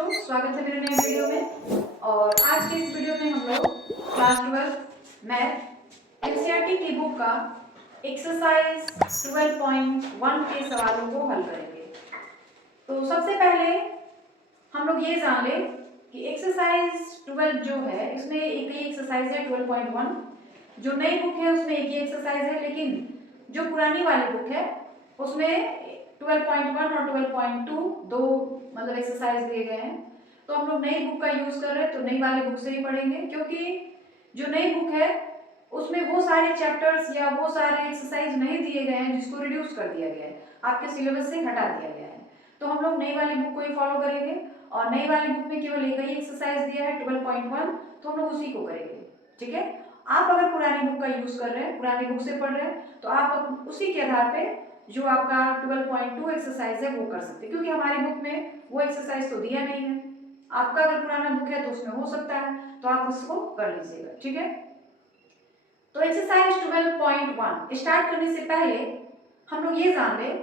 बच्चों, स्वागत है मेरे नए वीडियो में। और आज के इस वीडियो में हम लोग क्लास 12 मैथ एनसीईआरटी की बुक का एक्सरसाइज 12.1 के सवालों को हल करेंगे। तो सबसे पहले हम लोग ये जान लें कि एक्सरसाइज 12 जो है इसमें एक ही एक्सरसाइज है 12.1। जो नई बुक है उसमें एक ही एक्सरसाइज है, लेकिन जो पुरानी वाली बुक है उसमें 12.1 और 12.2 दो मतलब एक्सरसाइज दिए गए हैं। तो हम लोग नई बुक का यूज कर रहे हैं तो नई वाली बुक से ही पढ़ेंगे, क्योंकि जो नई बुक है उसमें वो सारे चैप्टर्स या वो सारे एक्सरसाइज नहीं दिए गए हैं जिसको रिड्यूस कर दिया गया है, आपके सिलेबस से हटा दिया गया है। तो हम लोग नई वाली बुक को ही फॉलो करेंगे और नई वाली बुक में केवल एक ही एक्सरसाइज दिया है 12.1, तो हम लोग उसी को करेंगे। ठीक है, आप अगर पुरानी बुक का यूज कर रहे हैं, पुरानी बुक से पढ़ रहे हैं, तो आप उसी के आधार पे जो आपका 12.2 एक्सरसाइज है वो कर सकते हैं, क्योंकि हमारी बुक में वो एक्सरसाइज तो दिया नहीं है। आपका अगर पुराना बुक है तो उसमें हो सकता है, तो आप उसको कर लीजिएगा। ठीक है, तो एक्सरसाइज 12.1 स्टार्ट करने से पहले हम लोग ये जान लें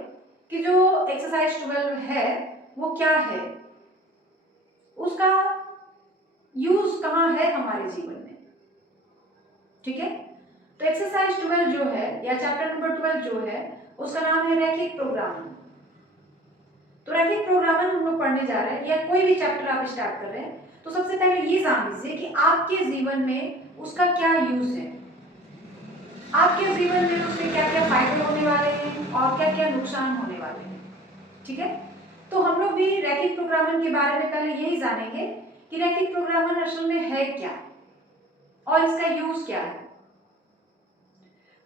कि जो एक्सरसाइज 12 है वो क्या है, उसका यूज कहाँ है हमारे जीवन में। ठीक है, तो एक्सरसाइज 12 जो है या चैप्टर नंबर 12 जो है उसका नाम है रैखिक प्रोग्रामिंग। तो रैखिक प्रोग्रामिंग हम लोग पढ़ने जा रहे हैं, या कोई भी चैप्टर आप स्टार्ट कर रहे हैं तो सबसे पहले ये जान लीजिए कि आपके जीवन में उसका क्या यूज है, आपके जीवन में उसके क्या क्या फायदे होने वाले हैं और क्या क्या नुकसान होने वाले हैं। ठीक है, तो हम लोग भी रैखिक प्रोग्रामिंग के बारे में पहले यही जानेंगे कि रैखिक प्रोग्रामिंग असल में है क्या और इसका यूज क्या है।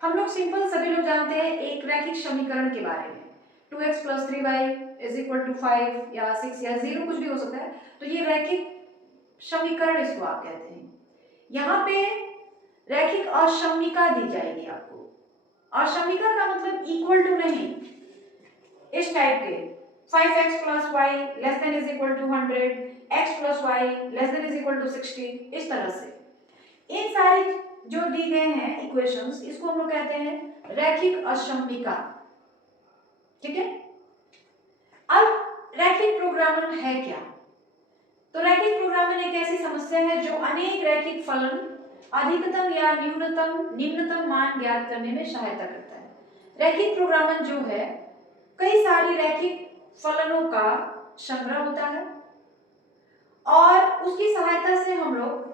हम लोग सिंपल सभी लोग जानते हैं एक रैखिक समीकरण के बारे में, 2x + 3y = 5 या 6 या 0 कुछ भी हो सकता है। तो ये रैखिक समीकरण इसको आप कहते हैं। यहाँ पे रैखिक असममिका दी जाएगी आपको। असममिका का मतलब इक्वल टू नहीं, इस टाइप के 5x + y <= 100, x + y <= 60, इस तरह से इन सारी जो दी गए हैं इक्वेशंस, इसको हम लोग कहते हैं रैखिक असममिका। ठीक है, अब रैखिक प्रोग्रामिंग है क्या? तो रैखिक प्रोग्रामिंग एक ऐसी समस्या है जो अनेक रैखिक फलन अधिकतम या निम्नतम मान ज्ञात करने में सहायता करता है। रैखिक प्रोग्रामिंग जो है कई सारी रैखिक फलनों का संग्रह होता है और उसकी सहायता से हम लोग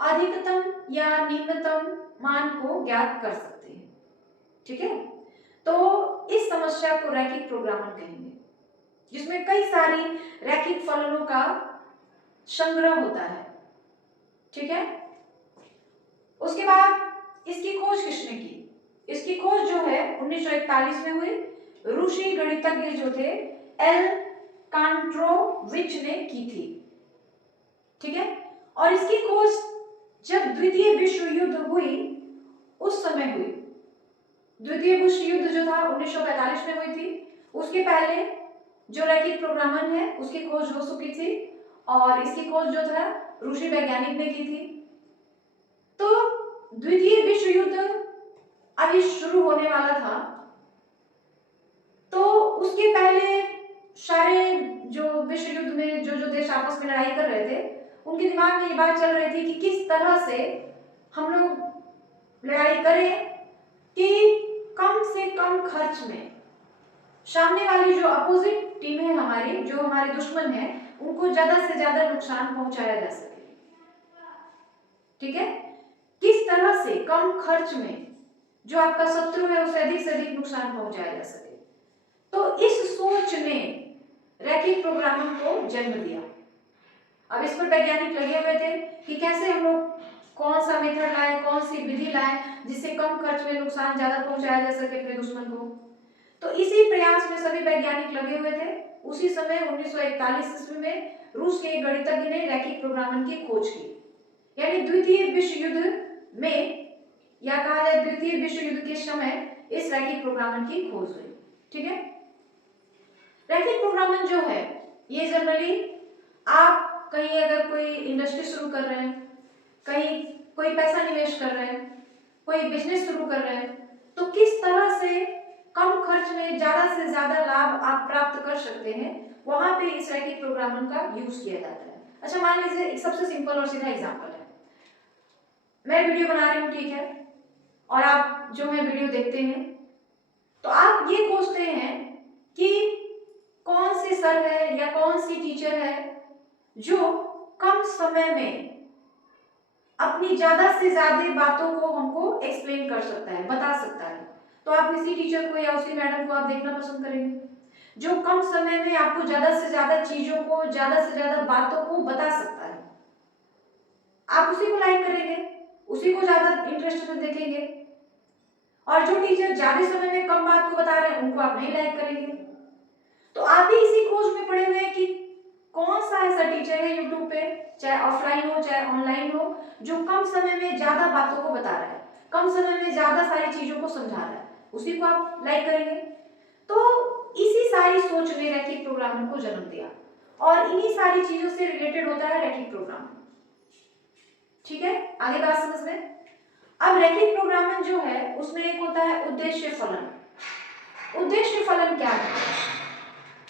अधिकतम या निम्नतम मान को ज्ञात कर सकते हैं। ठीक है, तो इस समस्या को रैखिक प्रोग्रामिंग कहेंगे, जिसमें कई सारी रैखिक फलनों का संग्रह होता है। ठीक है, उसके बाद इसकी खोज किसने की? इसकी खोज जो है 1941 में हुई, रूसी गणितज्ञ जो थे एल कांट्रोविच ने की थी। ठीक है, और इसकी खोज जब द्वितीय विश्व युद्ध हुई उस समय हुई। द्वितीय विश्व युद्ध जो था 1945 में हुई थी, उसके पहले जो रैखिक प्रोग्रामिंग है उसकी खोज हो चुकी थी और इसकी खोज जो था रूसी वैज्ञानिक ने की थी। तो द्वितीय विश्व युद्ध अभी शुरू होने वाला था, तो उसके पहले सारे जो विश्व युद्ध में जो देश आपस में लड़ाई कर रहे थे उनके दिमाग में ये बात चल रही थी कि किस तरह से हम लोग लड़ाई करें कि कम से कम खर्च में सामने वाली जो अपोजिट टीम है हमारी, जो हमारे दुश्मन है, उनको ज्यादा से ज्यादा नुकसान पहुंचाया जा सके। ठीक है, किस तरह से कम खर्च में जो आपका शत्रु है उसे अधिक से अधिक नुकसान पहुंचाया जा सके। तो इस सोच ने रैखिक प्रोग्रामिंग को जन्म दिया। अब इस पर वैज्ञानिक लगे हुए थे कि कैसे हम लोग कौन सा मेथड लाएं, कौन सी विधि लाएं जिससे कम खर्च में नुकसान ज्यादा पहुंचाया जा सके अपने दुश्मन को। तो इसी प्रयास में सभी वैज्ञानिक लगे हुए थे। उसी समय 1941 ईस्वी में रूस के एक गणितज्ञ ने रैखिक प्रोग्रामिंग की खोज की। यानी द्वितीय विश्व युद्ध में, या कहा जाए द्वितीय विश्व युद्ध के समय इस रैखिक प्रोग्रामिंग की खोज हुई। ठीक है, रैखिक प्रोग्रामिंग जो है ये जनरली आप कहीं अगर कोई इंडस्ट्री शुरू कर रहे हैं, कहीं कोई पैसा निवेश कर रहे हैं, कोई बिजनेस शुरू कर रहे हैं, तो किस तरह से कम खर्च में ज्यादा से ज्यादा लाभ आप प्राप्त कर सकते हैं, वहां पे इस रैखिक प्रोग्रामिंग का यूज किया जाता है। अच्छा, मान लीजिए एक सबसे सिंपल और सीधा एग्जांपल है, मैं वीडियो बना रही हूँ, ठीक है, और आप जो है वीडियो देखते हैं, तो आप ये खोजते हैं कि कौन से सर है या कौन सी टीचर है जो कम समय में अपनी ज्यादा से ज्यादा बातों को हमको एक्सप्लेन कर सकता है, बता सकता है। तो आप इसी टीचर को या उसी मैडम को आप देखना पसंद करेंगे जो कम समय में आपको ज्यादा से ज्यादा चीजों को, ज्यादा से ज्यादा बातों को बता सकता है। आप उसी को लाइक करेंगे, उसी को ज्यादा इंटरेस्ट से देखेंगे। और जो टीचर ज्यादा समय में कम बात को बता रहे हैं उनको आप नहीं लाइक करेंगे। तो आप भी इसी खोज में पड़े हुए हैं कि कौन सा ऐसा टीचर है यूट्यूब पे, चाहे ऑफलाइन हो चाहे ऑनलाइन हो, जो कम समय में ज्यादा बातों को बता रहा है, कम समय में ज्यादा सारी चीजों को समझा रहा है, उसी को आप लाइक करेंगे। तो इसी सारी सोच ने रैखिक प्रोग्रामिंग को जन्म दिया और इन्हीं सारी चीजों से रिलेटेड होता है रैखिक प्रोग्रामिंग। ठीक है, आगे बात समझ में। अब रैखिक प्रोग्रामिंग जो है उसमें एक होता है उद्देश्य फलन। उद्देश्य फलन क्या है?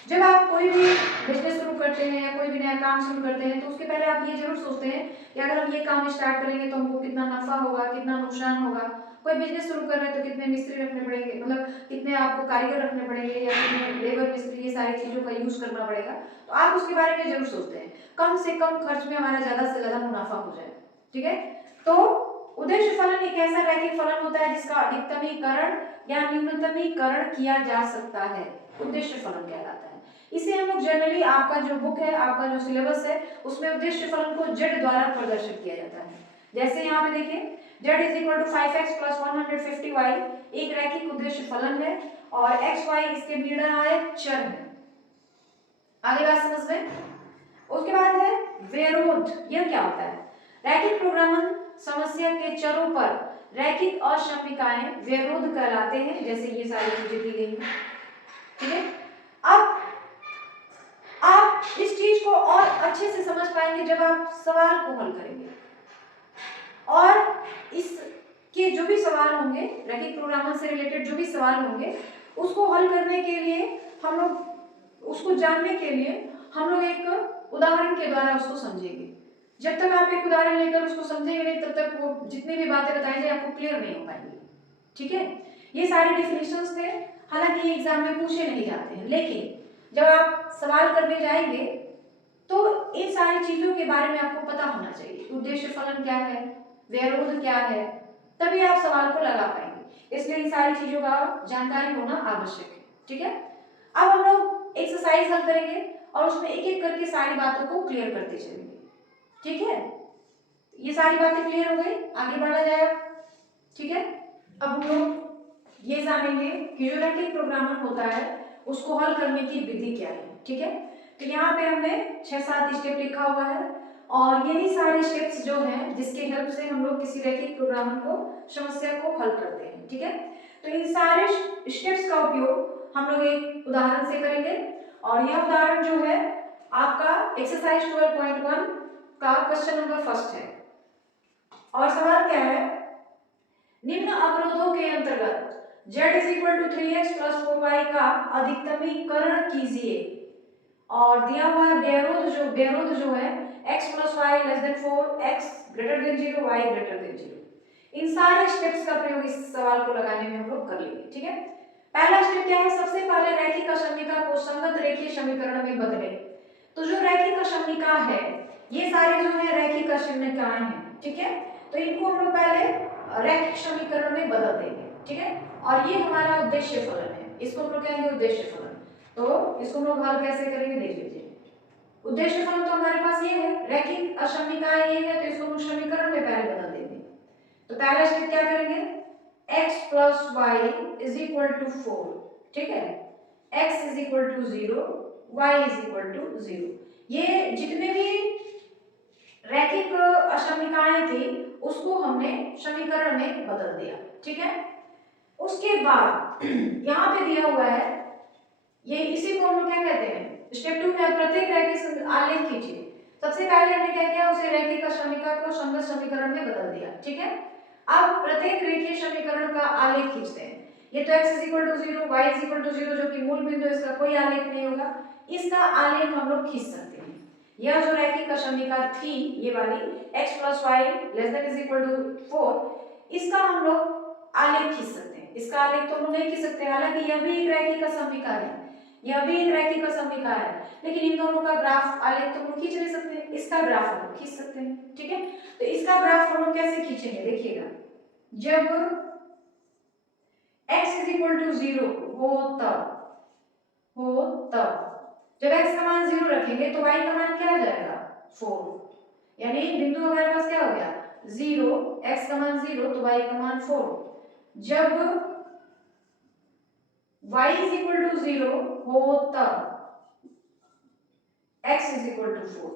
जब आप कोई भी बिजनेस शुरू करते हैं या कोई भी नया काम शुरू करते हैं तो उसके पहले आप ये जरूर सोचते हैं कि अगर हम ये काम स्टार्ट करेंगे तो हमको कितना नफा होगा, कितना नुकसान होगा। कोई बिजनेस शुरू कर रहे हैं तो कितने मिस्त्री रखने पड़ेंगे, मतलब कितने आपको कारीगर रखने पड़ेंगे या कितने लेबर मिस्त्री, ये सारी चीजों का यूज करना पड़ेगा। तो आप उसके बारे में जरूर सोचते हैं, कम से कम खर्च में हमारा ज्यादा से ज्यादा मुनाफा हो जाए। ठीक है, तो उद्देश्य फलन एक ऐसा रैखिक फलन होता है जिसका अधिकतमीकरण या न्यूनतमीकरण किया जा सकता है, उद्देश्य फलन कहलाता है। इसे हम लोग जनरली, आपका जो बुक है, आपका जो सिलेबस है, उसमें उद्देश्य फलन को z द्वारा प्रदर्शित किया जाता है। जैसे यहाँ पे देखिए z = 5x + 150y एक रैखिक उद्देश्य फलन है और x y इसके निर्णायक चर है। आगे बात समझ में। उसके बाद है विरोध। यह क्या होता है? रैखिक प्रोग्रामिंग समस्या के चरों पर रैखिक अशमिकाएं विरोध कहलाते हैं, जैसे ये सारी चीजें दी गई हैं। ठीक है, अब आप इस चीज को और अच्छे से समझ पाएंगे जब आप सवाल को हल करेंगे। और इसके जो भी सवाल होंगे, रैखिक प्रोग्रामिंग से रिलेटेड जो भी सवाल होंगे, उसको हल करने के लिए हम लोग, उसको जानने के लिए हम लोग एक उदाहरण के द्वारा उसको समझेंगे। जब तक आप एक उदाहरण लेकर उसको समझेंगे नहीं, तब तक वो जितनी भी बातें बताई जाए आपको क्लियर नहीं हो पाएंगी। ठीक है, ये सारे डिफिनेशंस थे, हालांकि ये एग्जाम में पूछे नहीं जाते हैं, लेकिन जब आप सवाल करने जाएंगे तो इन सारी चीजों के बारे में आपको पता होना चाहिए। उद्देश्य फलन क्या है, विरोध क्या है, तभी आप सवाल को लगा पाएंगे। इसलिए इन सारी चीजों का जानकारी होना आवश्यक है। ठीक है, अब हम लोग एक्सरसाइज हल करेंगे और उसमें एक एक करके सारी बातों को क्लियर करते चलेंगे। ठीक है, ये सारी बातें क्लियर हो गई, आगे बढ़ा जाएगा। ठीक है, अब हम लोग ये जानेंगे कि जो रैखिक प्रोग्रामिंग होता है उसको हल करने की विधि क्या है। ठीक है, तो यहाँ पे हमने 6-7 स्टेप लिखा हुआ है और यही सारे स्टेप्स जो हैं जिसके हेल्प से हम लोग किसी रैखिक प्रोग्रामिंग को, समस्या को हल करते हैं। ठीक है, तो इन सारे स्टेप्स का उपयोग हम लोग एक उदाहरण से करेंगे और यह उदाहरण जो है आपका एक्सरसाइज 12.1 का क्वेश्चन नंबर 1 है। और सवाल क्या है? निम्न अवरोधों के अंतर्गत z = 3x + 4y का अधिकतमीकरण कीजिए और दिया हुआ विरोध जो है x + y > 4, x > 0, y > 0। इन सारे स्टेप्स का प्रयोग इस सवाल को लगाने में हम लोग कर लेंगे। ठीक है, पहला स्टेप क्या है? सबसे पहले रैखिक अशमिका को संगत रेखीय समीकरण में बदले। तो जो रैखिक अशमिका है, ये सारे जो है रैखिक अशमिकाएं हैं। ठीक है, तो इनको हम लोग पहले रैखिक समीकरण में बदल देंगे। ठीक है, और ये हमारा उद्देश्य फलन है, इसको हम लोग कहेंगे उद्देश्य फलन। तो इसको हम लोग हल कैसे करेंगे देख लीजिए। उद्देश्य फलन तो हमारे पास ये है, रैखिक अशमिकाएं ये है, तो इसको हम समीकरण में पहले बदल देंगे। तो पहला स्टेप क्या करेंगे? x + y = 4। ठीक है, x = 0, y = 0। ये जितने भी रैखिक अशमिकाएं थी उसको हमने समीकरण में बदल दिया। ठीक है, उसके बाद यहाँ पे दिया हुआ है, ये इसी को हम लोग क्या कहते हैं? स्टेप 2 में प्रत्येक रैखिक आलेख कीजिए। सबसे पहले हमने क्या किया? उसे रैखिक अशमिका को संगत समीकरण में बदल दिया। ठीक है, अब प्रत्येक रेखीय समीकरण का आलेख खींचते हैं। ये तो x is equal to 0, y is equal to 0 जो कि मूल बिंदु, इसका कोई आलेख नहीं होगा। इसका आलेख हम लोग खींच सकते हैं। यह जो रैखिक समीकरण थी ये वाली x + y ≤ 4, इसका हम लोग आलेख खींच सकते हैं। इसका आलेख तो हम लोग नहीं खींच सकते, हालांकि यह भी एक रैखिक समीकरण है, यह भी एक रैखिक समीकरण है, लेकिन इन दोनों का ग्राफ आलेख तो हम लोग खींच नहीं सकते। इसका ग्राफ हम लोग खींच सकते हैं, ठीक है। तो इसका ग्राफ हम लोग कैसे खींचेंगे, देखिएगा, जब x = 0 हो तब जब x का मान 0 रखेंगे तो y का मान क्या आ जाएगा, 4। यानी बिंदु हमारे पास क्या हो गया, 0, x का मान 0 तो y का मान 4। जब y = 0 हो तब x = 4।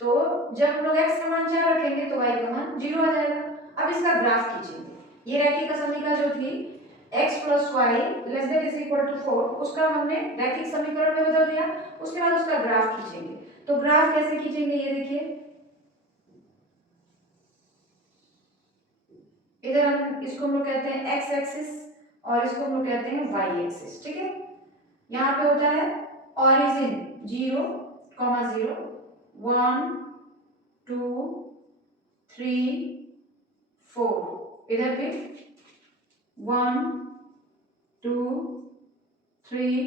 तो जब हम लोग x का मान 4 रखेंगे तो y का मान 0 आ जाएगा। अब इसका ग्राफ खींचेंगे। ये रैखिक समीकरण जो थी x + y ≤ 4, उसका हमने रैखिक समीकरण में बदल दिया। उसके बाद उसका ग्राफ खींचेंगे। तो ग्राफ कैसे खींचेंगे, ये देखिए, इधर हम इसको हम लोग कहते हैं x एक्सिस और इसको हम लोग कहते हैं y एक्सिस, ठीक है। यहाँ पे होता है ऑरिजिन 0, 0, 1, 2, 3, 4, इधर भी 1, 2, 3,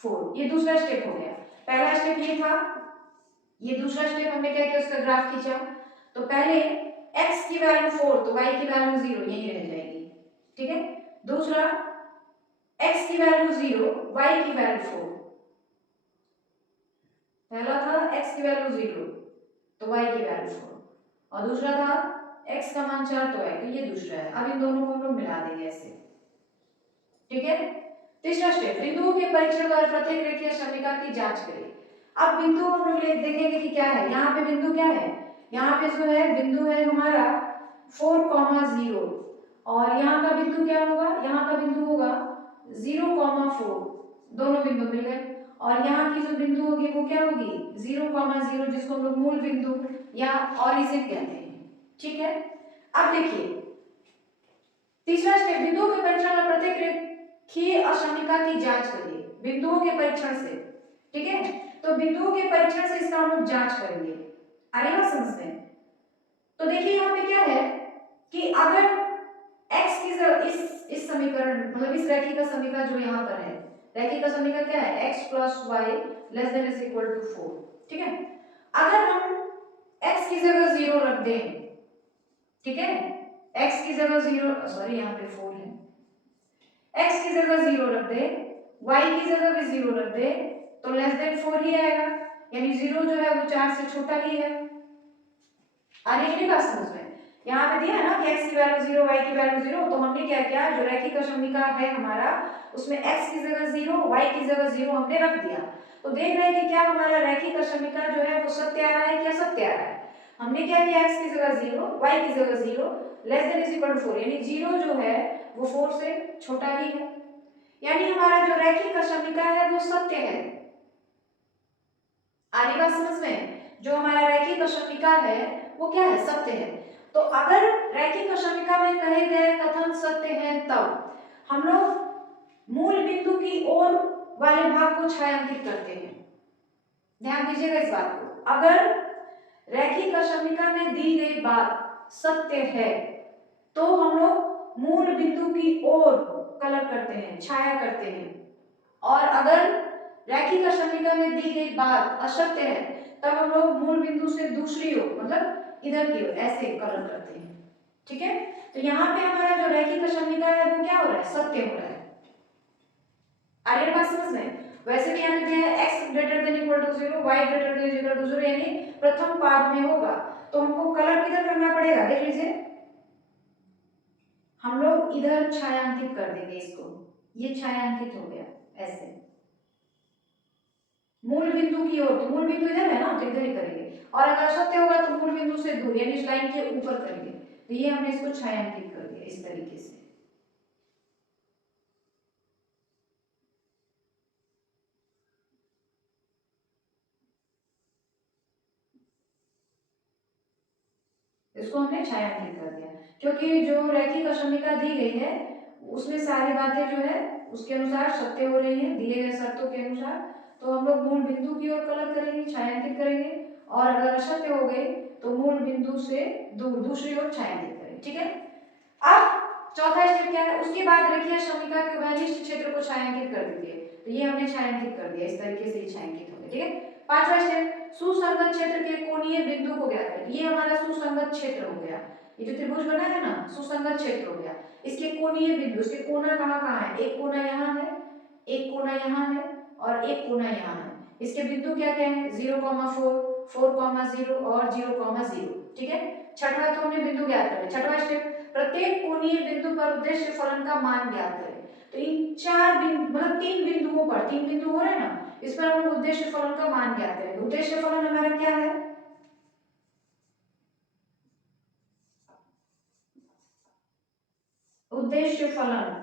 4। ये दूसरा स्टेप हो गया। पहला स्टेप ये था, ये दूसरा स्टेप हमने क्या किया, उसका ग्राफ खींचा। तो पहले x की वैल्यू 4 तो y की वैल्यू 0 यही रह जाएगी, ठीक है। दूसरा x की वैल्यू 0, y की वैल्यू 4। पहला था x की वैल्यू 0 तो y की वैल्यू 4, और दूसरा था x का मान 4 तो y, तो ये दूसरा है। अब इन दोनों को हम लोग मिला देंगे ऐसे, ठीक है। तीसरा स्टेप, बिंदुओं के परीक्षण द्वारा प्रत्येक रेखीय समीकरण की जांच करें। अब बिंदु हम लोग देखेंगे कि क्या है। यहाँ पे बिंदु क्या है, यहाँ पे जो है बिंदु है हमारा 4, 0, और यहाँ का बिंदु क्या होगा, यहाँ का बिंदु होगा 0, 4, दोनों बिंदु मिल गए। और यहाँ की जो बिंदु होगी वो क्या होगी, 0, 0, जिसको हम लोग मूल बिंदु या ऑरिजिन कहते हैं, ठीक है। अब देखिए तीसरा स्टेप, बिंदुओं के परीक्षण और प्रत्येक रेखीय असमीका की जांच करिए बिंदुओं के परीक्षण से, ठीक है। तो बिंदुओं के परीक्षण से इसका हम लोग जांच करेंगे, आएगा समझ में। तो देखिए यहाँ पे क्या है कि अगर x की इस समीकरण मतलब इस रैखिक समीकरण जो यहाँ पर है, रैखिक समीकरण क्या है, x + y ≤ 4, ठीक है। अगर हम x की जगह 0 रख दें, ठीक है, x की जगह 0, सॉरी यहाँ पे 4 है, x की जगह 0 रख दे, y की जगह भी 0 रख दे, तो <4 ही आएगा। यानी 0 जो है वो 4 से छोटा ही है। आ रही है बात समझ में। यहाँ पे दिया है ना कि x की वैल्यू 0, y की वैल्यू 0, तो हमने क्या किया, जो रैखिक समीकरण है हमारा उसमें x की जगह 0, y की जगह 0 हमने रख दिया। तो देख रहे हैं कि क्या हमारा रैखिक समीकरण जो है वो सत्य आ रहा है कि असत्य आ रहा है। हमने क्या किया, x की जगह 0, y की जगह 0 < 4, यानी 0 जो है वो 4 से छोटा ही है। यानी हमारा जो रैखिक समीकरण है वो सत्य है। आगे बात समझ में, जो हमारा रैखिक समीकरण है वो क्या है, सत्य है। तो अगर रैखिक समीकरण में कहे गए कथन सत्य हैं तब हम लोग मूल बिंदु की ओर वाले भाग को छायांकित करते हैं। ध्यान दीजिएगा इस बात को। अगर रैखिक समीकरण में दी गई बात सत्य है तो हम लोग मूल बिंदु की ओर कलर करते हैं, छाया करते हैं। और अगर रैखिक समीकरण में दी गई बात असत्य है तब हम लोग मूल बिंदु से दूसरी ओर मतलब इधर की ओर ऐसे कलर करते हैं, ठीक है। तो यहाँ पे हमारा जो रैखिक समीकरण है वो क्या हो रहा है, सत्य हो रहा है। आगे बात समझ में। वैसे भी यहाँ पे दिया है x > 0, y > 0, यानी प्रथम पाद में होगा, तो हमको कलर किधर करना पड़ेगा, देख लीजिए, हम लोग इधर छायांकित कर देंगे इसको, ये छायांकित हो गया ऐसे मूल बिंदु की ओर। तो मूल बिंदु इधर है ना, तो इधर ही करेंगे। और अगर असत्य होगा तो मूल बिंदु से दूर यानी इस लाइन के ऊपर करेंगे। तो ये हमने इसको छायांकित कर दिया इस तरीके से। इसको हमने छायांकित कर दिया क्योंकि जो रैखिक समीकरण दी गई है उसमें सारी बातें जो है उसके अनुसार सत्य हो रही हैं दिए गए शर्तों के अनुसार, तो हम लोग मूल बिंदु की ओर कलर करेंगे, छायांकित करेंगे, और अगर असत्य हो गए तो मूल बिंदु से दूर दूसरी ओर छायांकित करेंगे। ठीक है, अब चौथा स्टेप क्या है, उसके बाद रेखीय श्रमिका के उभयनिष्ठ क्षेत्र को छायांकित कर दीजिए। तो ये हमने छायांकित कर दिया, इस तरीके से छायांकित हो गया। ठीक है, पांचवा स्टेप, सुसंगत क्षेत्र के कोणीय बिंदु को ज्ञात करें। ये हमारा सुसंगत क्षेत्र हो गया, ये जो त्रिभुज बना है ना, सुसंगत क्षेत्र हो गया। इसके कोणीय बिंदु, इसके कोना कहाँ कहाँ है, एक कोना यहाँ है, एक कोना यहाँ है, और एक कोना यहाँ है। इसके बिंदु क्या क्या है, 0,4, 4,0 और 0,0। ठीक है, छठवां तो हमने बिंदु ज्ञात कर लिया। छठवां स्टेप, प्रत्येक कोणीय बिंदु पर उद्देश्य फलन का मान ज्ञात करें। तो इन चार बिंदु मतलब तीन बिंदुओं पर, तीन बिंदु हो रहे हैं ना, इस पर हम उद्देश्य फलन का मान ज्ञात करेंगे। उद्देश्य फलन हमारा क्या है, उद्देश्य फलन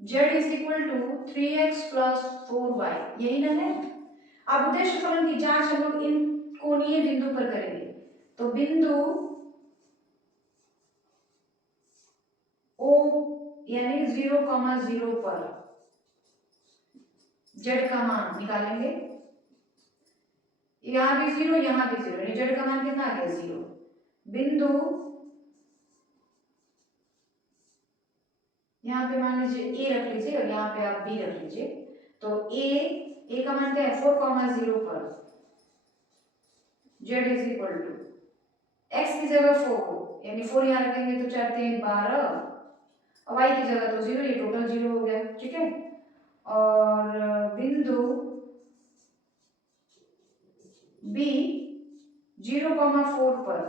z is equal to 3x plus 4y, यही ना है। अब उद्देश्य फलन की जांच हम लोग इन कोणीय बिंदु पर करेंगे। तो बिंदु O यानी 0,0 पर z का मान निकालेंगे। यहाँ भी 0, यहाँ भी 0, z का मान कितना आ गया, 0। बिंदु यहाँ पे मान लीजिए a रख लीजिए और यहाँ पे आप b रख लीजिए। तो a का मान क्या है, 4,0 पर z is equal to x की जगह 4, यानी 4 यहाँ रखेंगे तो 4 3 12, और y की जगह तो 0, ये टोटल 0 हो गया। ठीक है, और बिंदु b 0,4 पर,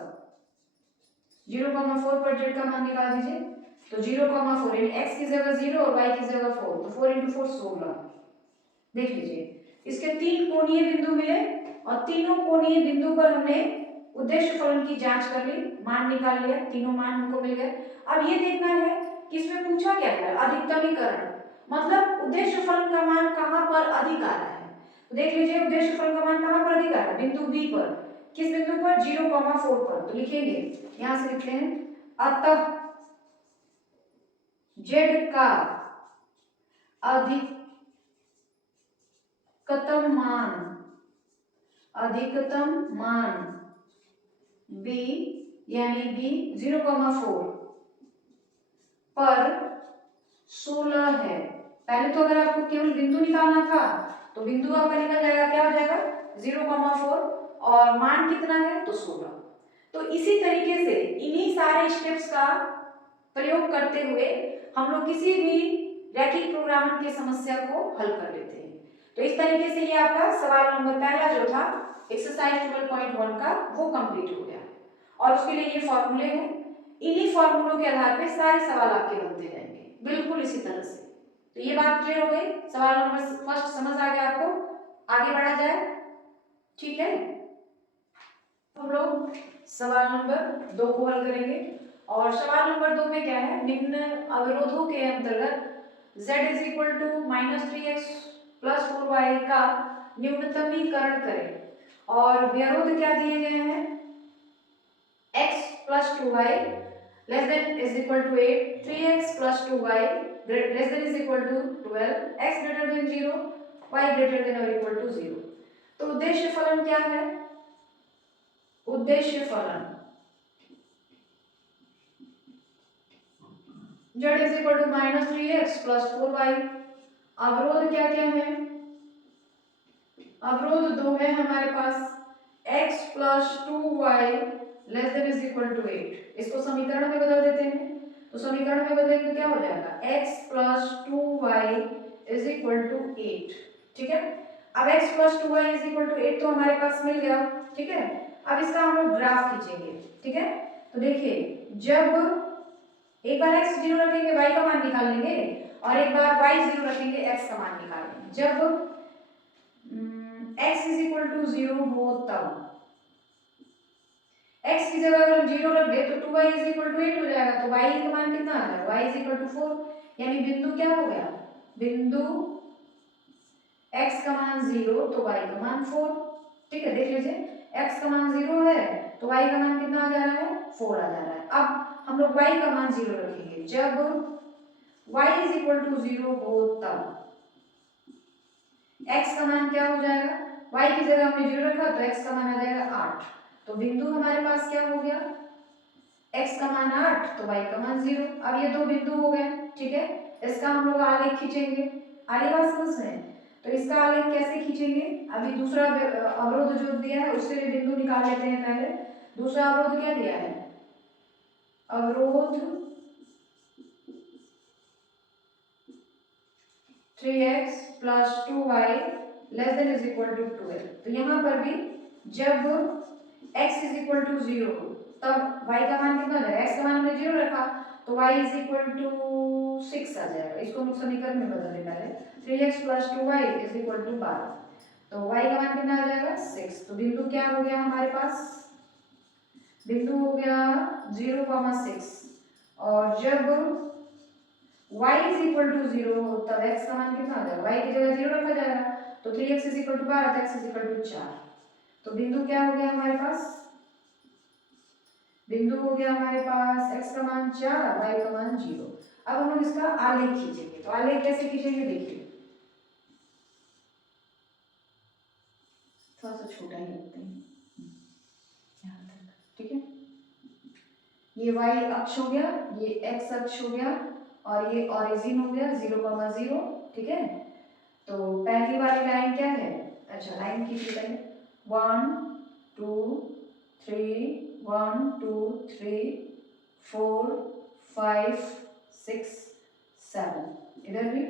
0,4 पर z का मान निकाल दीजिए। तो 0,4 यानी x की जगह 0 और y की जगह 4, तो 4 × 4 16। देख लीजिए, इसके तीन कोणीय बिंदु मिले और तीनों कोणीय बिंदु पर हमने उद्देश्य फलन की जांच कर ली, मान निकाल लिया, तीनों मान हमको मिल गए। अब ये देखना है कि इसमें पूछा क्या है, अधिकतमीकरण, मतलब उद्देश्य फलन का मान कहां पर अधिक आ रहा है। तो देख लीजिए, उद्देश्य फलन का मान कहां पर अधिक आ रहा है, बिंदु बी पर। किस बिंदु पर, 0,4 पर। तो लिखेंगे, यहां से लिखते हैं, अतः z का अधिकतम मान b यानी b 0,4 पर 16 है। पहले तो अगर आपको केवल बिंदु निकालना था तो बिंदु आपका निकल जाएगा, क्या हो जाएगा, 0,4, और मान कितना है, तो 16। तो इसी तरीके से इन्हीं सारे स्टेप्स का प्रयोग करते हुए हम लोग किसी भी रैखिक प्रोग्रामन की समस्या को हल कर लेते हैं। तो इस तरीके से ये आपका सवाल नंबर पहला जो था एक्सरसाइज 12.1 का, वो कंप्लीट हो गया। और उसके लिए ये फॉर्मूले हैं, इन्हीं फॉर्मूलों के आधार पे सारे सवाल आपके बनते जाएंगे, बिल्कुल इसी तरह से। तो ये बात क्लियर हो गई, सवाल नंबर फर्स्ट समझ आ गया आपको, आगे बढ़ा जाए। ठीक है, हम लोग सवाल नंबर 2 को हल करेंगे। और सवाल नंबर 2 में क्या है, निम्न अवरोधों के अंतर्गत z is equal to -3x plus 4y का न्यूनतमीकरण करें। और व्यरोध क्या दिए गए हैं, x plus 2y less than is equal to 8, 3x plus 2y less than is equal to 12, x greater than 0, y greater than और इक्वल टू 0। तो उद्देश्य फलन क्या है, उद्देश्य फलन z is equal to -3x plus 4y। अवरोध क्या क्या है, अवरोध 2 है हमारे पास, x plus 2y less than is equal to 8। इसको समीकरण में बदल देते हैं, तो समीकरण में बदलेंगे तो क्या हो जाएगा, x plus 2y is equal to 8। ठीक है, अब x plus 2y is equal to 8 तो हमारे पास मिल गया। ठीक है, अब इसका हम लोग ग्राफ खींचेंगे। ठीक है, तो देखिए, जब एक बार x 0 रखेंगे y का मान निकाल लेंगे, और एक बार y 0 रखेंगे x का मान निकाल लेंगे। जब x इज इक्वल टू 0 हो तब x की जगह अगर हम 0 रख दे तो 2y इज इक्वल टू 8 हो जाएगा। तो y का मान कितना आ जाएगा, y इज इक्वल टू 4, यानी बिंदु क्या हो गया, बिंदु x का मान 0 तो y का मान 4। ठीक है, देख लीजिए, x का मान 0 है तो y का मान कितना आ जा रहा है 4 आ जा रहा है। अब हम लोग y का मान 0 रखेंगे, जब y इज इक्वल टू 0 हो तब x का मान क्या हो जाएगा, y की जगह हमने 0 रखा तो x का मान आ जाएगा 8। तो बिंदु हमारे पास क्या हो गया, x का मान 8 तो y का मान 0। अब ये दो बिंदु हो गए, ठीक है। इसका हम लोग आलेख खींचेंगे, आगे बात समझ रहे हैं। तो इसका आलेख कैसे खींचेंगे, अभी दूसरा अवरोध जो दिया है उससे भी बिंदु निकाल लेते हैं पहले। दूसरा अवरोध क्या दिया है, अवरोध 3x plus 2y less than is equal to 12। तो यहाँ पर भी जब x इज इक्वल टू 0 तब y का मान कितना है, x का मान हमने 0 रखा तो y इज इक्वल टू 6 आ जाएगा। इसको हम समीकरण में बदल दें पहले, 3x plus 2y is equal to 12। तो y का मान कितना आ जाएगा 6। तो बिंदु क्या हो गया हमारे पास, बिंदु हो गया 0,6 और जब y इज इक्वल टू 0 हो तब x का मान कितना आ जाएगा, y की जगह 0 रखा जाएगा तो 3x इज इक्वल टू 12 तो x इज इक्वल टू 4। तो बिंदु क्या हो गया हमारे पास, बिंदु हो गया हमारे पास x का मान 4 y का मान 0। अब हम लोग इसका आलेख खींचेंगे, तो आलेख कैसे खींचेंगे देखिए, थोड़ा सा छोटा ही रखते हैं, ठीक है। ये y अक्ष हो गया, ये x अक्ष हो गया और ये ओरिजिन हो गया 0,0, ठीक है। तो पहली वाली लाइन क्या है, अच्छा लाइन खींच लेते हैं, 1 2 3 1 2 3 4 5 6 7, इधर भी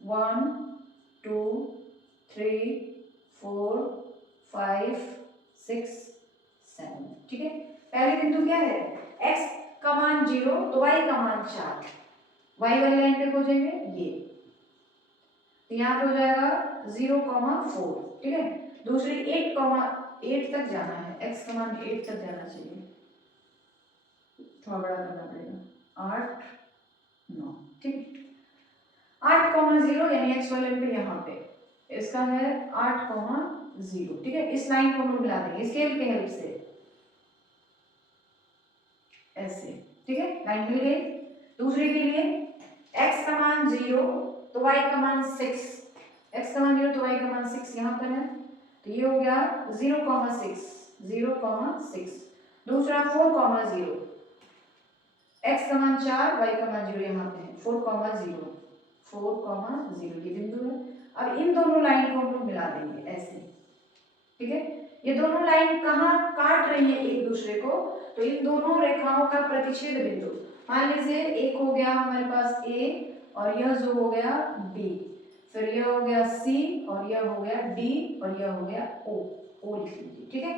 1 2 3 4 5 6 7, ठीक है। पहले बिंदु क्या है, x का मान 0 तो y का मान 4, y वाली लाइन पे खोजेंगे ये, तो यहाँ पे हो जाएगा 0,4, ठीक है। दूसरी 8 तक जाना है, x का मान 8 तक जाना चाहिए, थोड़ा बड़ा करना पड़ेगा, 8 9, ठीक। 8,0 यानी x वाले पे यहाँ पे इसका है 8,0, ठीक है। इस लाइन को हम लोग मिला देंगे स्केल के हेल्प से ऐसे, ठीक है, लाइन मिल गई। दूसरे के लिए x का मान 0 तो y का मान 6, x का मान 0 तो y का मान 6 यहाँ पर है, तो ये हो गया 0,6 0,6। दूसरा 4,0, x का मान 4 y का मान 0 यहाँ पे है, 4,0 ये बिंदु है। अब इन दोनों लाइन को हम लोग मिला देंगे ऐसे, ठीक है। ये दोनों लाइन कहाँ काट रही है एक दूसरे को, तो इन दोनों रेखाओं का प्रतिच्छेद बिंदु, मान लीजिए एक हो गया हमारे पास A और यह जो हो गया B, फिर यह हो गया C और यह हो गया D और यह हो गया O लिख लीजिए, ठीक है,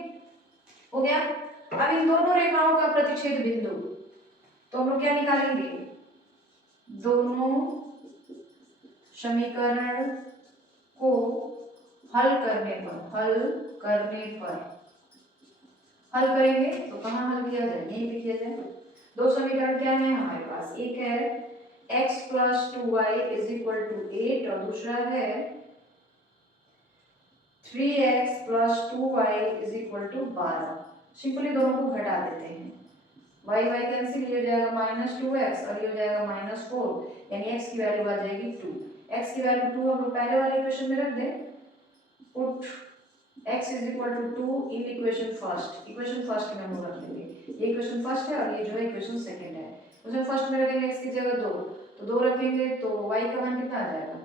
हो गया। अब इन दोनों रेखाओं का प्रतिच्छेद बिंदु, तो हम लोग क्या निकालेंगे, दोनों समीकरण को हल करेंगे तो कहाँ हल किया जाए, यहीं पे किया जाए। दो समीकरण क्या है हमारे पास, एक है x plus 2y is equal to 8 और दूसरा है 3x plus 2y is equal to 12। Simply दोनों को घटा देते हैं, y कैंसिल, ये हो जाएगा -2x और ये हो जाएगा -4, यानी x की वैल्यू आ जाएगी 2। x की वैल्यू 2 हम लोग पहले वाले इक्वेशन में रख दें, put x is equal to 2 in equation first में हम लोग रख लेंगे, ये इक्वेशन फर्स्ट है और ये जो है इक्वेशन सेकंड है। इक्वेशन फर्स्ट में रखेंगे x की जगह 2, तो 2 रखेंगे तो y का मान कितना आ जाएगा,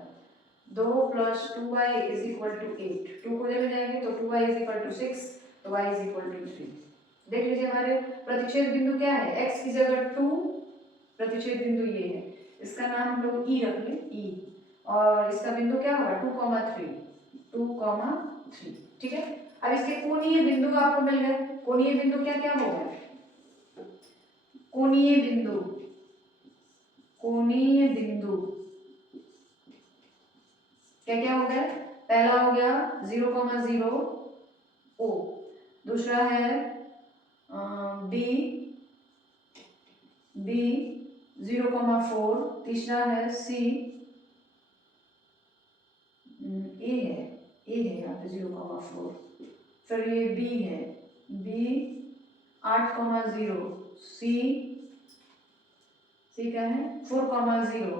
2 plus 2y is equal to 8, 2 को ले जाएंगे तो 2y इज इक्वल टू 6 तो y इज इक्वल टू 3। देख लीजिए हमारे प्रतिच्छेद बिंदु क्या है, x की जगह 2, प्रतिच्छेद बिंदु ये है, इसका नाम हम लोग e रख लें, e, और इसका बिंदु क्या होगा 2,3, ठीक है। अब इसके कोणीय बिंदु आपको मिल गए, कोणीय बिंदु क्या क्या होगा, कोणीय बिंदु क्या क्या हो गया, पहला हो गया 0,0 O, दूसरा है B 0,4, तीसरा है C, A है यहाँ पे 0,4, फिर ये बी है, बी 8,0, सी क्या है 4,0,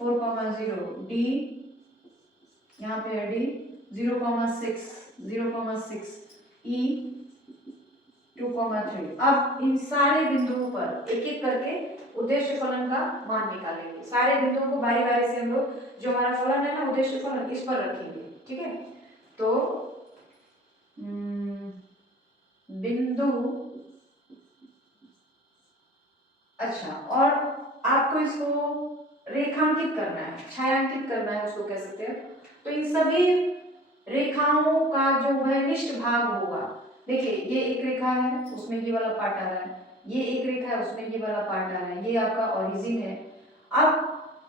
4,0, डी यहाँ पे है डी 0,6, 0,6, ई 2,3। अब इन सारे बिंदुओं पर एक एक करके उद्देश्य फलन का मान निकालेंगे। सारे बिंदुओं को बारी बारी से हम लोग जो हमारा फलन है ना उद्देश्य फलन इस पर रखेंगे, ठीक है। तो बिंदु, अच्छा, और आपको इसको रेखांकित करना है, छायांकित करना है, उसको कह सकते हैं। तो इन सभी रेखाओं का जो वहनिष्ठ भाग होगा, देखिए ये एक रेखा है उसमें ये वाला पार्ट आ रहा है, ये एक रेखा है उसमें ये वाला पार्ट आ रहा है, ये आपका ओरिजिन है। अब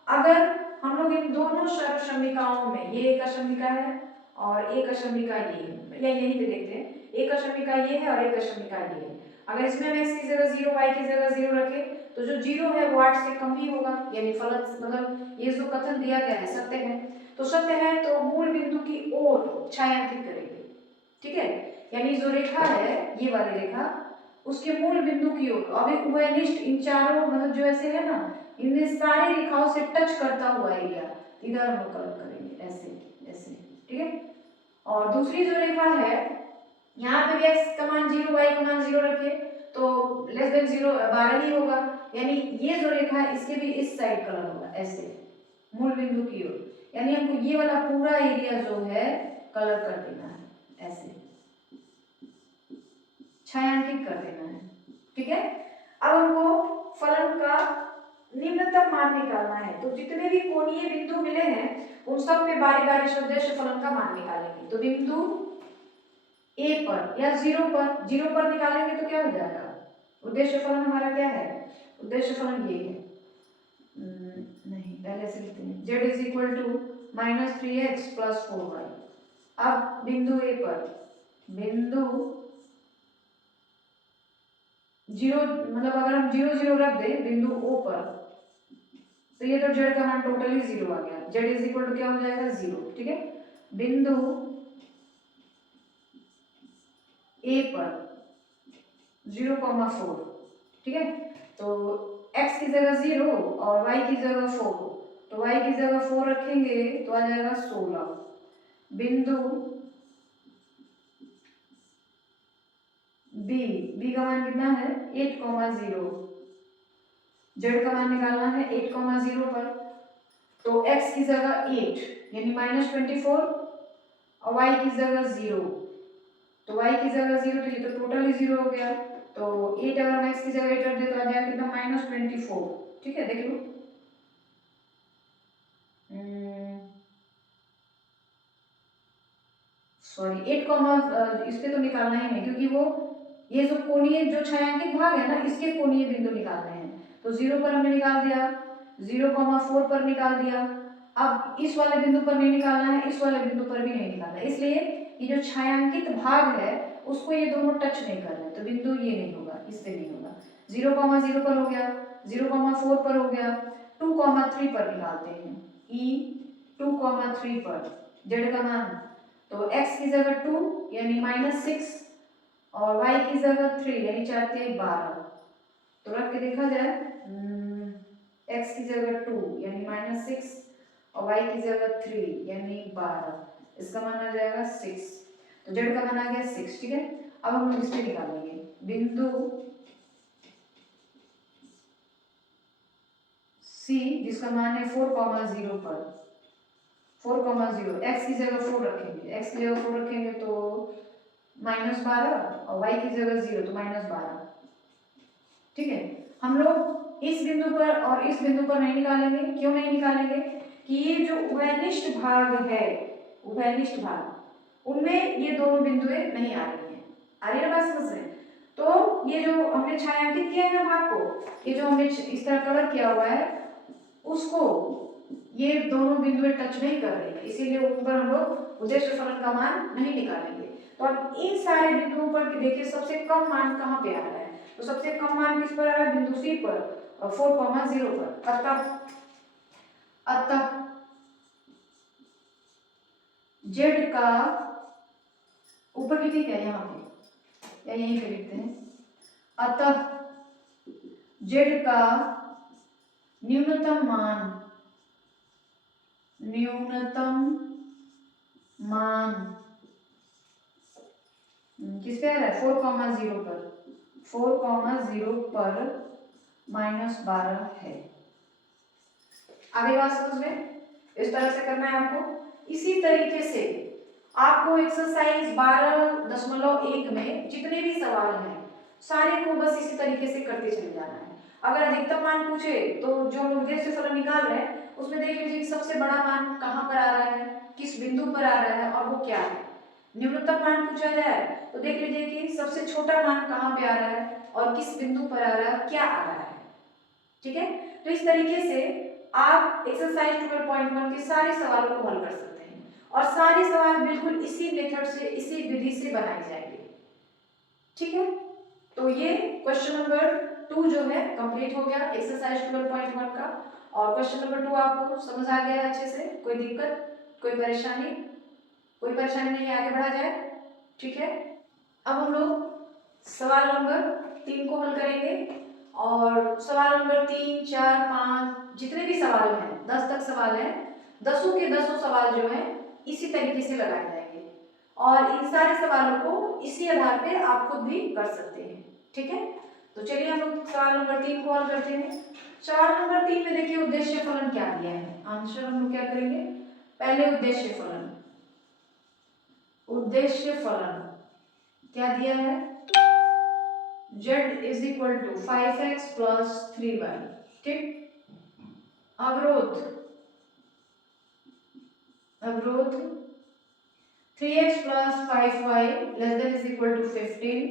अगर हम लोग इन दोनों सर्वशमिकाओं में, ये एक अशमिका है और एक अशमिका ये है, या यहीं पे देखते हैं, एक अशमिका ये है और एक अशमिका ये है। अगर इसमें हम x की जगह 0, y की जगह 0 रखे तो जो 0 है वो 8 से कम ही होगा, यानी फलन मतलब ये जो कथन दिया गया है सत्य है। तो सत्य है तो मूल बिंदु की ओर छायांकित करेंगे, ठीक है। यानी जो रेखा है ये वाली रेखा उसके मूल बिंदु की ओर, अभी वहनिष्ठ इन चारों मतलब जो ऐसे है ना, इनमें सारी रेखाओं से टच करता हुआ एरिया इधर हम लोग कलर करेंगे, ऐसे ऐसे, ठीक है। और दूसरी जो रेखा है यहाँ पे भी x का मान 0, y का मान 0 रखिए तो लेस देन 0 12 ही होगा, यानी ये जो रेखा है इसके भी इस साइड कलर होगा ऐसे मूल बिंदु की ओर, यानी हमको ये वाला पूरा एरिया जो है कलर कर देना है, ऐसे छायांकित कर देना है, ठीक है। अब हमको फलन का निम्नतम मान निकालना है, तो जितने भी कोणीय बिंदु मिले हैं उन सब पे बारी बारी से उद्देश्य फलन का मान निकालेंगे। तो बिंदु ए पर या 0 पर निकालेंगे तो क्या हो जाएगा, उद्देश्य फलन हमारा क्या है, उद्देश्य फलन ये है, नहीं पहले से लिखते हैं, z is equal to -3x plus 4y। अब बिंदु ए पर, बिंदु 0 मतलब अगर हम 0 0 रख दें बिंदु ओ पर तो ये तो z का मान टोटली 0 आ गया, z इज इक्वल टू क्या हो जाएगा 0, ठीक है। बिंदु ए पर 0,4, ठीक है। तो x की जगह 0 और y की जगह 4, तो y की जगह 4 रखेंगे तो आ जाएगा 16। बिंदु b का मान कितना है 8,0, z का मान निकालना है 8,0 पर, तो x की जगह 8 यानी -24 और y की जगह 0, तो y की जगह 0 तो ये तो टोटली 0 हो गया, तो 8 अगर हम x की जगह 8 रख दे तो आ जाएगा कितना -24, ठीक है। देख लो सॉरी 8 इस पे तो निकालना ही नहीं क्योंकि वो ये जो कोणीय जो छायांकित भाग है ना इसके कोणीय बिंदु निकालने हैं, तो 0 पर हमने निकाल दिया, 0,4 पर निकाल दिया। अब इस वाले बिंदु पर नहीं निकालना है, इस वाले बिंदु पर भी नहीं निकालना है, इसलिए ये जो छायांकित भाग है उसको ये दोनों टच नहीं कर रहे, तो बिंदु ये नहीं होगा, इससे नहीं होगा। 0,0 पर हो गया, 0,4 पर हो गया, 2,3 पर निकालते हैं, ई 2,3 पर z का मान, तो x की जगह 2 यानी -6 और y की जगह 3 यानी 4 3 12, तो रख के देखा जाए x की जगह 2 यानी -6 और y की जगह 3 यानी 12, इसका मान आ जाएगा 6, तो z का मान आ गया 6, ठीक है। अब हम लोग इससे निकालेंगे बिंदु c जिसका मान है 4,0 पर, 4,0 x की जगह 4 रखेंगे, x की जगह 4 रखेंगे तो -12 और y की जगह 0 तो -12, ठीक है। हम लोग इस बिंदु पर और इस बिंदु पर नहीं निकालेंगे, क्यों नहीं निकालेंगे कि ये जो उभयनिष्ठ भाग है, उभयनिष्ठ भाग उनमें ये दोनों बिंदुएं नहीं आ रही हैं, आ रही है बात समझ रहे हैं। तो ये जो हमने छायांकित किया है ना भाग को, ये जो हमने इस तरह कलर किया हुआ है उसको ये दोनों बिंदुएं टच नहीं कर रही है, इसीलिए उन पर हम लोग उद्देश्य फलन का मान नहीं निकालेंगे। तो अब इन सारे बिंदुओं पर देखिए सबसे कम मान कहाँ पे आ रहा है, तो सबसे कम मान किस पर आ रहा है बिंदु सी पर 4,0 पर। अतः z का ऊपर लिखे क्या यहाँ पे या यहीं पे लिखते हैं, अतः z का न्यूनतम मान किस पे आ रहा है, 4,0 पर, 4,0 पर -12 है। आगे बात समझ में, इस तरह से करना है आपको। इसी तरीके से आपको एक्सरसाइज 12.1 में जितने भी सवाल हैं सारे को बस इसी तरीके से करते चले जाना है। अगर अधिकतम मान पूछे तो जो हम उद्देश्य फलन निकाल रहे हैं उसमें देख लीजिए सबसे बड़ा मान कहाँ पर आ रहा है, किस बिंदु पर आ रहा है और वो क्या है। न्यूनतम मान पूछा जाए तो देख लीजिए कि सबसे छोटा मान कहाँ पे आ रहा है और किस बिंदु पर आ रहा है, क्या आ रहा है। ठीक है, तो इस तरीके से आप एक्सरसाइज 12.1 के सारे सवालों को हल कर सकते हैं और सारे सवाल बिल्कुल इसी मेथड से, इसी विधि से बनाए जाएंगे। ठीक है, तो ये क्वेश्चन नंबर 2 जो है कंप्लीट हो गया एक्सरसाइज 12.1 का। और क्वेश्चन नंबर 2 आपको समझ आ गया अच्छे से, कोई दिक्कत, कोई परेशानी, कोई परेशानी नहीं, आगे बढ़ा जाए। ठीक है, अब हम लोग सवाल नंबर 3 को हल करेंगे और सवाल नंबर 3, 4, 5 जितने भी सवाल हैं, 10 तक सवाल हैं, 10 के 10 सवाल जो हैं इसी तरीके से लगाए जाएंगे और इन सारे सवालों को इसी आधार पे आप खुद भी कर सकते हैं। ठीक है, तो चलिए हम लोग सवाल नंबर 3 को हल करते हैं। सवाल नंबर 3 में देखिए उद्देश्य फलन क्या दिया है। आंसर हम लोग क्या करेंगे, पहले उद्देश्य फलन, उद्देश्य फलन क्या दिया है, z is equal to 5x plus 3y। ठीक, अवरोध, अवरोध 3x plus 5y less than is equal to 15,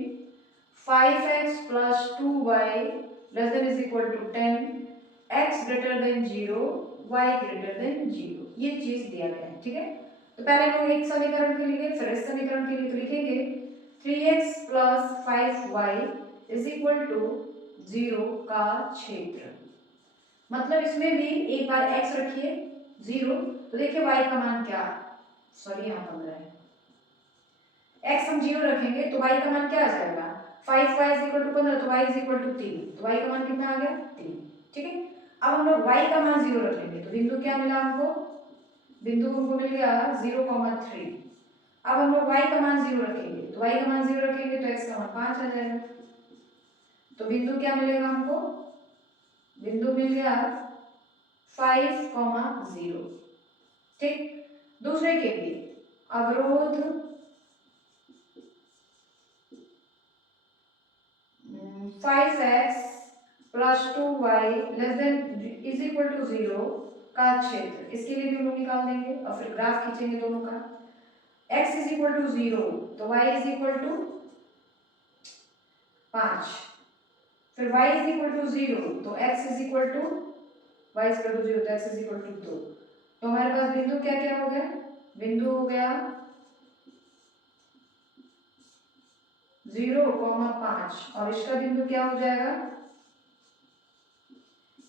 5x plus 2y less than is equal to 10, x greater than 0, y greater than 0, ये चीज दिया गया है। ठीक है, तो पहले हम लोग एक समीकरण के लिए, फिर इस समीकरण के लिए लिखेंगे 3x plus 5y is equal to 0 का क्षेत्र, मतलब इसमें भी एक बार x रखिए 0, तो देखिए y का मान क्या, सॉरी यहाँ 15 है, x हम 0 रखेंगे तो y का मान क्या आ जाएगा, 5y इज इक्वल टू 15, तो y इज इक्वल टू 3, तो y का मान कितना आ गया 3। ठीक है, अब हम लोग y का मान 0 रख लेंगे तो बिंदु क्या मिला हमको, बिंदु हमको मिल गया 0,3। अब हम लोग y का मान 0 रखेंगे तो y का मान 0 रखेंगे तो x का मान 5 आ जाएगा, तो बिंदु क्या मिलेगा हमको, बिंदु मिल गया 5,0। ठीक, दूसरे के लिए अवरोध 5x plus 2y less than is equal to 0 का क्षेत्र, इसके लिए भी हम लोग निकाल देंगे और फिर ग्राफ खींचेंगे दोनों का। x इज इक्वल टू 0 तो y इज इक्वल टू 5, फिर y इज इक्वल टू 0 तो x is equal to, y is equal to 0 तो x इज इक्वल टू 2, तो हमारे पास बिंदु क्या क्या हो गया, बिंदु हो गया 0,5 और इसका बिंदु क्या हो जाएगा,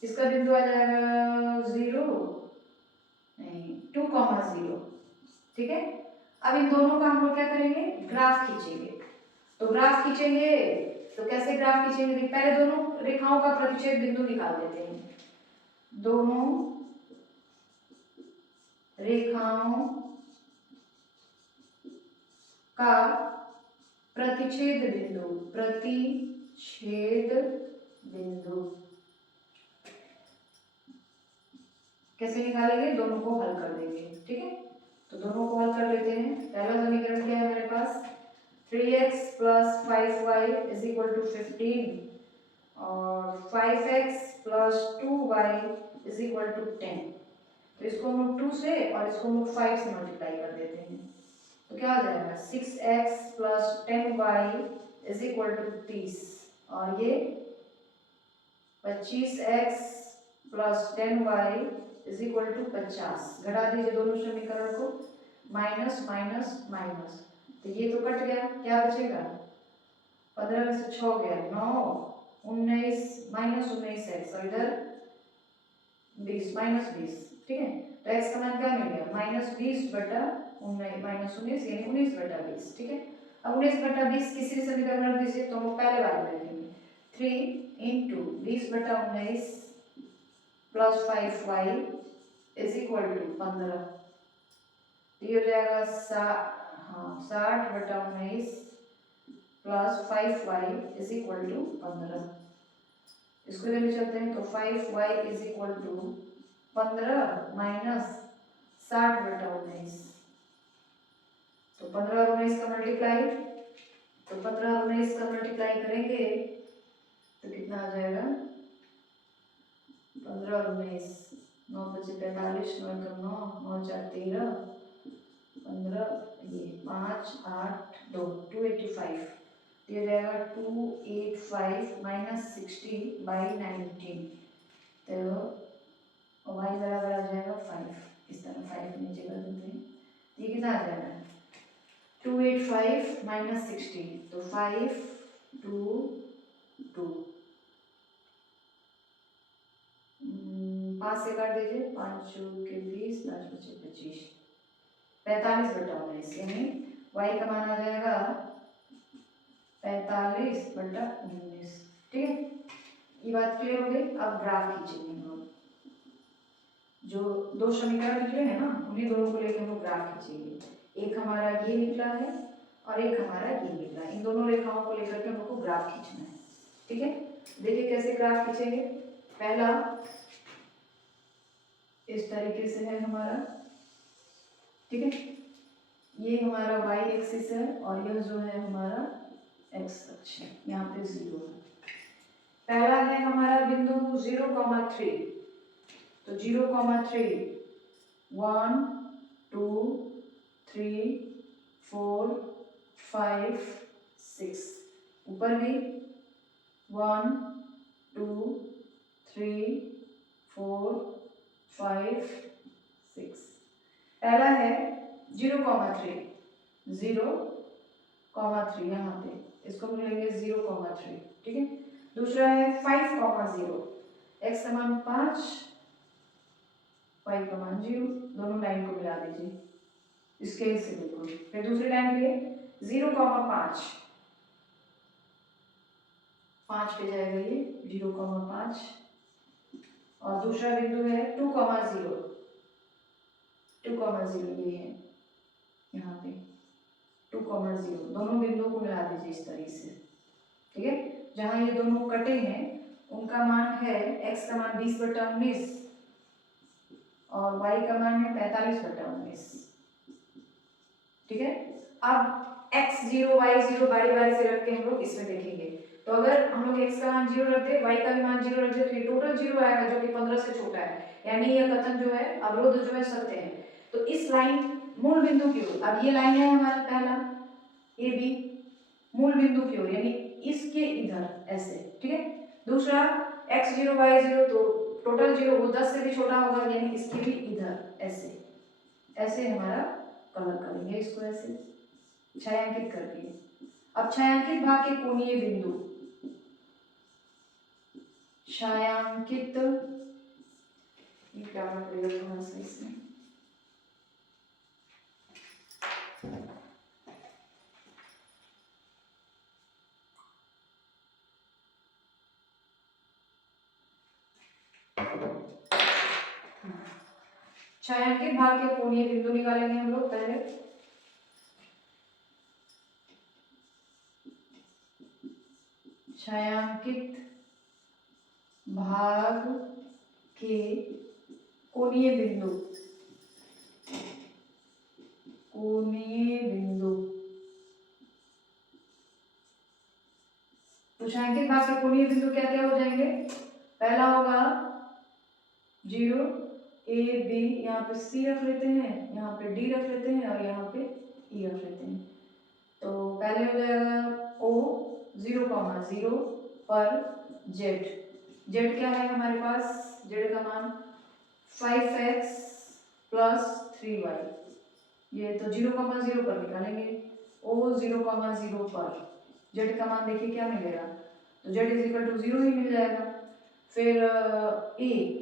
इसका बिंदु आ जाएगा 0 नहीं 2,0। ठीक है, अब इन दोनों का हम लोग क्या करेंगे, ग्राफ खींचेंगे, तो ग्राफ खींचेंगे तो कैसे ग्राफ खींचेंगे, पहले दोनों रेखाओं का प्रतिच्छेद बिंदु निकाल देते हैं, दोनों रेखाओं का प्रतिच्छेद बिंदु, प्रतिच्छेद बिंदु कैसे निकालेंगे, दोनों को हल कर देंगे। ठीक है, तो दोनों को हल कर लेते हैं। पहला समीकरण क्या है हमारे पास, 3x plus 5y is equal to 15 और 5x plus 2y is equal to 10, तो इसको हम लोग 2 से और इसको हम लोग 5 से मल्टीप्लाई कर देते हैं, तो क्या हो जाएगा 6x plus 10y is equal to 30 और ये 25x plus 10y is equal to 50। घटा दीजिए दोनों समीकरण को, माइनस माइनस माइनस, तो ये तो कट गया, क्या बचेगा 15 में से 6 गया 9, 19 माइनस 19x और इधर 20 माइनस 20। ठीक है, तो x का मान क्या मिल गया -20 बटा 19 माइनस 19 यानी 19 बटा 20। ठीक है, अब 19/20 किसी भी समीकरण में रख दीजिए तो हम लोग पहले वाले में लिखेंगे 3 into 20/19 plus 5y is equal to 15। तो ये हो जाएगा 60/19 plus 5y is equal to 15। इसको लेके चलते हैं तो 5y is equal to 15 minus 60/19। तो 15 और 19 का मल्टीप्लाई, तो 15 और 19 का मल्टीप्लाई करेंगे तो कितना आ जाएगा 15 और 19, 9 × 5 = 45, 9 × 9, 9 × 4 = 13, 15, ये 5 8 2 285। ये जाएगा 285 माइनस 60/19। तो y बराबर आ जाएगा 5। इस तरह 5 नीचे कर देते हैं। ये कितना आ जाएगा 285 माइनस 60, तो 5 2 2 5 से काट दीजिए, 5 के 20, 5 × 5 = 25, 45/19 यानी y का मान आ जाएगा 45/19। ठीक है, ये बात क्लियर हो गई। अब ग्राफ खींचेंगे हम लोग, जो दो समीकरण निकले हैं ना उन्हीं दोनों को लेकर हम लोग ग्राफ खींचेंगे। एक हमारा ये निकला है और एक हमारा ये निकला है, इन दोनों रेखाओं को लेकर के हम लोग को ग्राफ खींचना है। ठीक है, देखिए कैसे ग्राफ खींचेंगे। पहला इस तरीके से है हमारा, ठीक है, ये हमारा y एक्सिस है और यह जो है हमारा x अक्ष है, यहाँ पे 0 है। पहला है हमारा बिंदु 0,3, तो 0,3 1 2 3 4 5 6, ऊपर भी 1 2 3 4 5 6। पहला है 0,3 0,3 यहाँ पे, इसको हम लेंगे 0,3। ठीक है, दूसरा है 5,0, x का मान 5 y का मान 0, दोनों लाइन को मिला दीजिए स्केल से बिल्कुल। फिर दूसरी लाइन के लिए 0,5, 5 पे जाएगा ये 0,5, और दूसरा बिंदु है 2,0, 2,0 ये है यहाँ पे 2,0, दोनों बिंदुओं को मिला दीजिए इस तरीके से। ठीक है, जहां ये दोनों कटे हैं उनका मान है x का मान 20/19 और y का मान है 45/19। ठीक है, अब x0 y0 बारी बारी से रख के हम लोग इसमें देखेंगे। तो अगर हम लोग x का मान 0 रख दे, y का भी मान 0 रख दे, तो ये टोटल 0 आएगा जो कि 15 से छोटा है, यानी यह कथन जो है अवरोध जो है सत्य है। तो इस लाइन मूल बिंदु की ओर, अब ये लाइन है हमारा पहला ए बी, मूल बिंदु की ओर यानी इसके इधर ऐसे। ठीक है, दूसरा x0 y0 तो टोटल 0 वो 10 से भी छोटा होगा, यानी इसके भी इधर ऐसे, ऐसे हमारा कलर करेंगे इसको ऐसे छायांकित करके। अब छायांकित भाग के कोणीय बिंदु, छायांकित, ये क्या पड़ेगा थोड़ा सा इसमें, छायांकित भाग के कोणीय बिंदु निकालेंगे हम लोग पहले। छायांकित भाग के कोणीय बिंदु, कोणीय बिंदु, तो छायांकित भाग के कोणीय बिंदु क्या क्या हो जाएंगे। पहला होगा 0 ए बी, यहाँ पे सी रख लेते हैं, यहाँ पे डी रख लेते हैं और यहाँ पे ई रख लेते हैं। तो पहले हो जाएगा ओ 0,0 पर जेड, जेड क्या है हमारे पास, जेड का मान 5x प्लस 3y, ये तो 0,0 पर निकालेंगे। ओ 0,0 पर जेड का मान देखिए क्या मिलेगा, तो जेड इज इक्वल टू 0 ही मिल जाएगा। फिर ए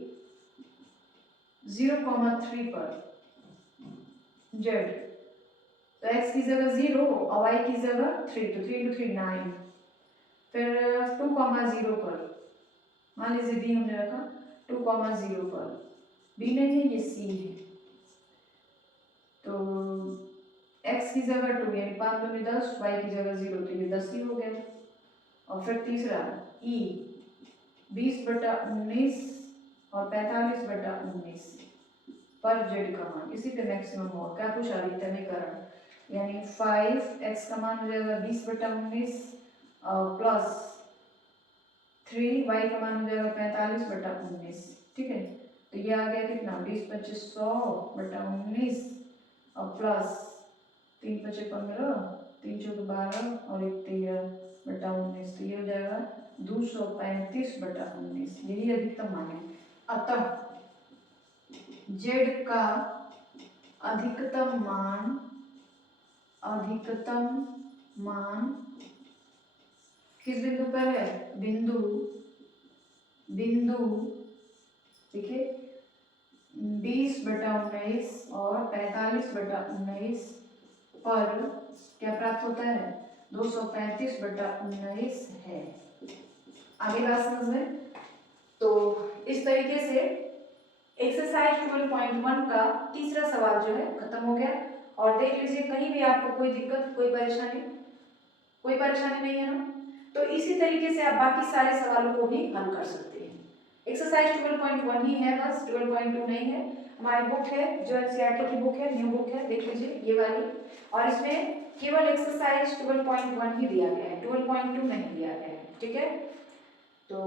0,3 पर जेड तो x की जगह 0 और y की जगह 3, तो 3 × 3 9। फिर 2,0 पर मान लीजिए b हमने रखा 2,0 पर, b नहीं है ये c है, तो x की जगह 2 यानी 5 दूनी 10, y की जगह 0 तो ये 10 ही हो गया। और फिर तीसरा e 20/19 और 45/19 पर z का मान, इसी पे मैक्सिमम हो क्या पूछा अधिकतमीकरण, यानी 5x का मान हो जाएगा 20/19 प्लस 3y का मान हो जाएगा 45/19। ठीक है, तो ये आ गया कितना 20 25 100/19 और प्लस 3 5 15 3 4 12 और 1 13/19, तो ये हो जाएगा 235/19, यही अधिकतम मान है। अतः z का अधिकतम मान किस बिंदु पर है, बिंदु देखिए 20/19 और 45/19 पर क्या प्राप्त होता है, 235/19 है। आगे बात समझ में। तो इस तरीके से एक्सरसाइज 12.1 का तीसरा सवाल जो है खत्म हो गया। और देख लीजिए कहीं भी आपको कोई दिक्कत कोई परेशानी नहीं है ना, तो इसी तरीके से आप बाकी सारे सवालों को भी हल कर सकते हैं। एक्सरसाइज 12.1 ही है बस, 12.2 नहीं है। हमारी बुक है जो एनसीईआरटी की बुक है, न्यू बुक है, देख लीजिए ये वाली, और इसमें केवल एक्सरसाइज 12.1 ही दिया गया है, 12.2 नहीं दिया गया है। ठीक है, तो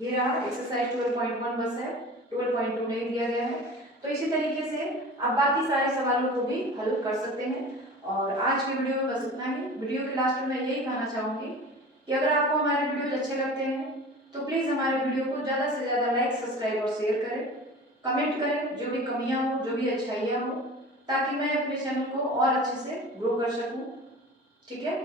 ये रहा एक्सरसाइज 12.1 बस है, 12.2 नहीं दिया गया है। तो इसी तरीके से आप बाकी सारे सवालों को भी हल कर सकते हैं। और आज की वीडियो में बस इतना ही। वीडियो के लास्ट में मैं यही कहना चाहूँगी कि अगर आपको हमारे वीडियोज अच्छे लगते हैं तो प्लीज़ हमारे वीडियो को ज़्यादा से ज़्यादा लाइक सब्सक्राइब और शेयर करें, कमेंट करें जो भी कमियाँ हो जो भी अच्छाइयाँ हो, ताकि मैं अपने चैनल को और अच्छे से ग्रो कर सकूँ। ठीक है,